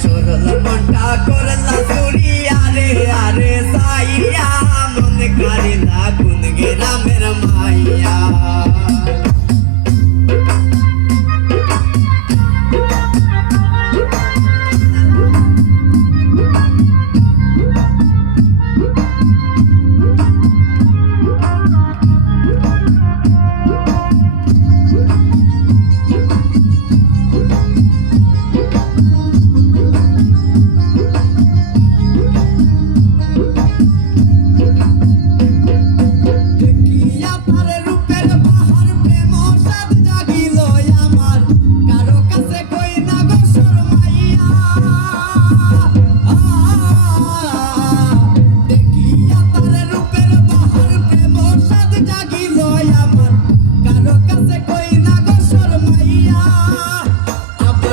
সরল মনটা করলা চুরি আরে আরে সাইয়া মন কারিলা কোন গ্রামের মাইয়া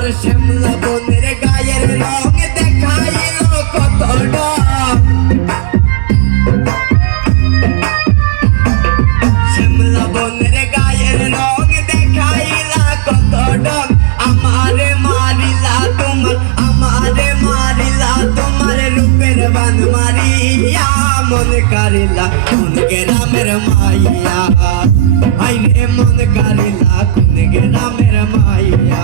আবার শ্যামলা বনের গায়ের রং দেখাইল কত ডর শিমলা বনের গায়ের রং দেখাইলা কত ডং আমারে মারিলা তোমার, আমারে মারিলা তোমার রূপের বান মারিয়া, মন কারিলা কোন গ্রামের মাইয়া। আইরে মন কারিলা কোন গ্রামের মাইয়া।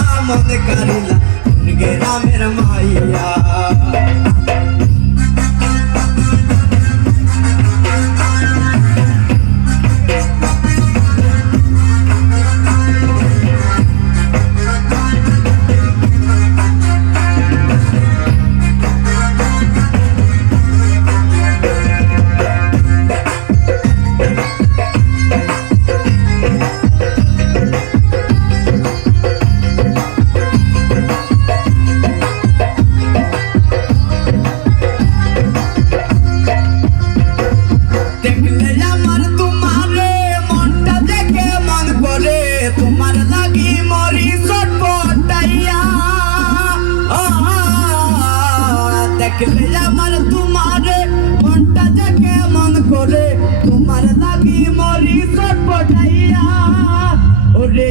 মন কারিলা গ্রামের মাইয়া। দেখলে আমার তোমারে? মনটা দেখে মন করে? তোমার লাগি মরি ছটপটাইয়া ওরে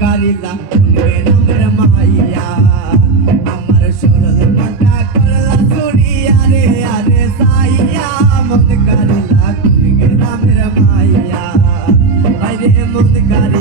কারিলা কোন গ্রামের মাইয়া। আমার সরল মনটা করলা চুরি আরে আরে সাইয়া, মন কারিলা কোন গ্রামের মাইয়া। আরে মন কারিলা